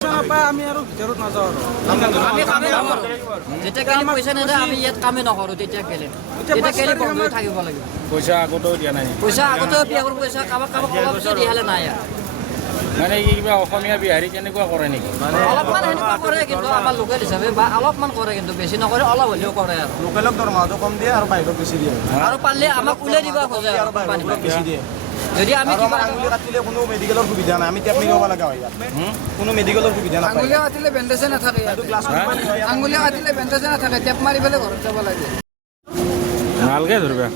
আমি আৰু ভিতৰত নাযাওঁ পইচা নিদিয়ে আমি ইয়াত কামেই নকৰোঁ তেতিয়া কেলে থাকিব লাগিব পইচা আগতেও দিয়া নাই পইচা আগতেও বিয়া পইচা কাৰোবাক পইচা দিয়ালে নাই মানে কিবা অসমীয়া বিহাৰী তেনেকুৱা কৰে নেকি অলপমান সেনেকুৱা কৰে কিন্তু আমাৰ লোকেল হিচাপে বা অলপমান কৰে কিন্তু বেছি নকৰে অলপ হ'লেও কৰে আৰু লোকেলক দৰমহাটো কম দিয়ে আৰু বাহিৰত বেছি দিয়ে আৰু পাৰিলে আমাক ওলাই দিব খোজে আৰু বেছি দিয়ে যদি আমি আঙুলি কাটিলে কোনো মেডিকেলৰ সুবিধা নাই আমি টেপ লগাব লগা হয় ইয়াত কোনো মেডিকেলৰ সুবিধা নাপায় আঙুলি কাটিলে বেণ্ডেজে নাথাকে আঙুলি কাটিলে বেণ্ডেজে নাথাকে টেপ মাৰি পেলাই ঘৰত যাব লাগে ভালকৈ ধৰিবা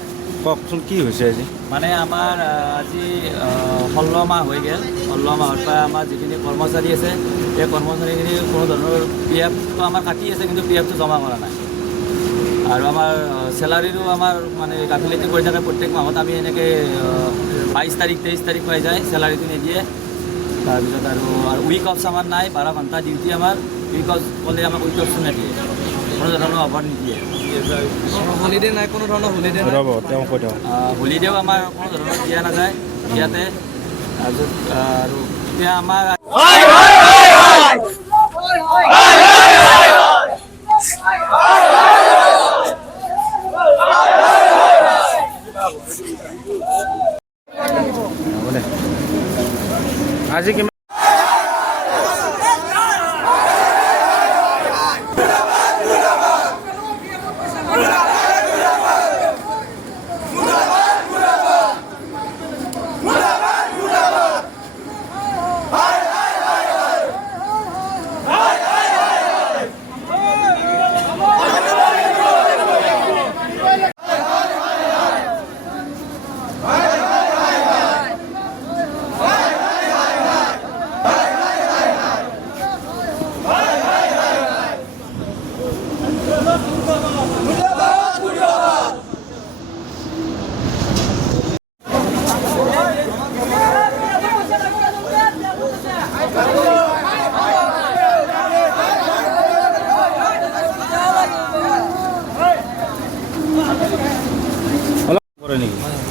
কওকচোন কি হৈছে আজি মানে আমাৰ আজি 16 মাহ হৈ গ'ল 16 মাহৰ পৰা আমাৰ যিখিনি কৰ্মচাৰী আছে এই কৰ্মচাৰীখিনি কোনো ধৰণৰ পি এফটো আমাৰ কাটি আছে কিন্তু পি এফটো জমা কৰা নাই আৰু আমাৰ চেলাৰীৰো আমাৰ মানে গাফিলতি কৰি থাকে প্ৰত্যেক মাহত আমি এনেকৈ 22 তাৰিখ 23 তাৰিখ পাই যায় চেলাৰীটো নিদিয়ে তাৰপিছত আৰু উইক অফছ আমাৰ নাই 12 ঘণ্টা ডিউটি আমাৰ উইক অফ ক'লে আমাক উইক অফছো নিদিয়ে কোনো ধৰণৰ অফাৰ নিদিয়ে হলিডে নাই কোনো ধৰণৰ হলিডে নাই হলিডেও আমাৰ কোনো ধৰণৰ দিয়া নাযায় ইয়াতে তাৰপিছত আৰু এতিয়া আমাৰ আজি কিমান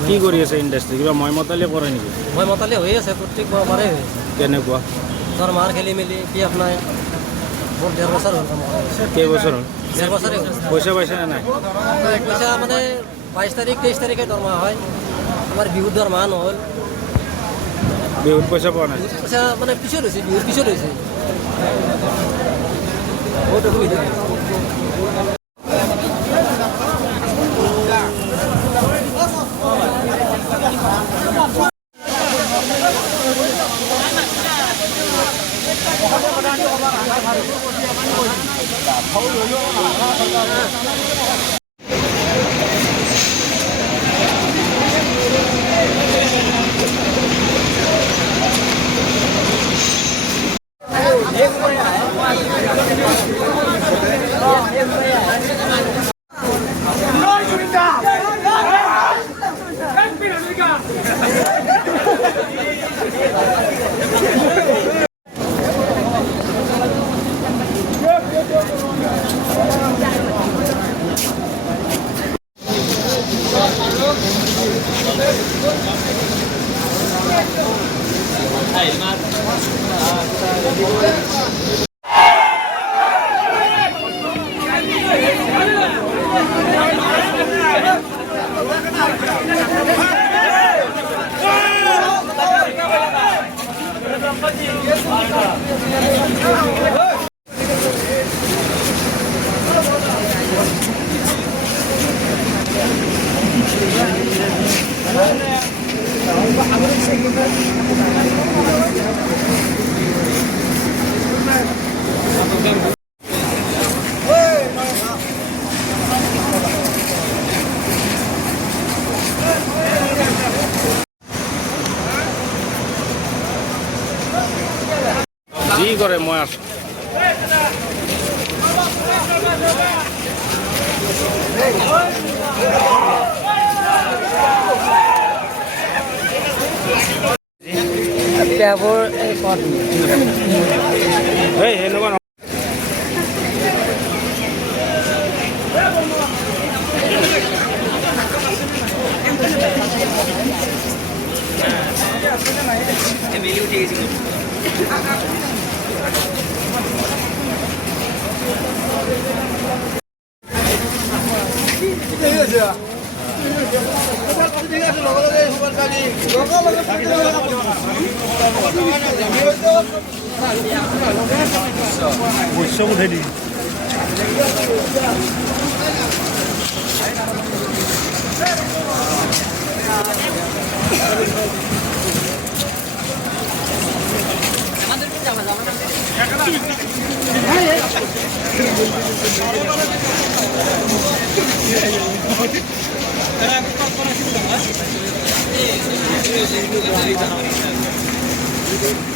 কি কৰি আছে ইণ্ডাষ্ট্ৰি কিবা মইমতালি কৰে নেকি মইমতালি হৈ আছে প্ৰত্যেক বাৰে কেনেকুৱা দৰমহাৰ খেলি মেলি পি এফ নাই মোৰ 1.5 বছৰ হ'ল কেইবছৰ হ'ল 1.5 বছৰে হ'ল পইচা পাইছে নে নাই পইচা মানে 22 তাৰিখ 23 তাৰিখে দৰমহা হয় আমাৰ বিহুৰ দৰমহা নহ'ল বিহুত পইচা পোৱা নাই পইচা মানে পিছত হৈছে বিহুৰ পিছত হৈছে বহুত অসুবিধা কি কৰে মই আছো টেবৰ এই পথ এই সেনেকুৱা মিলি উঠি গৈছে আমাদেৰ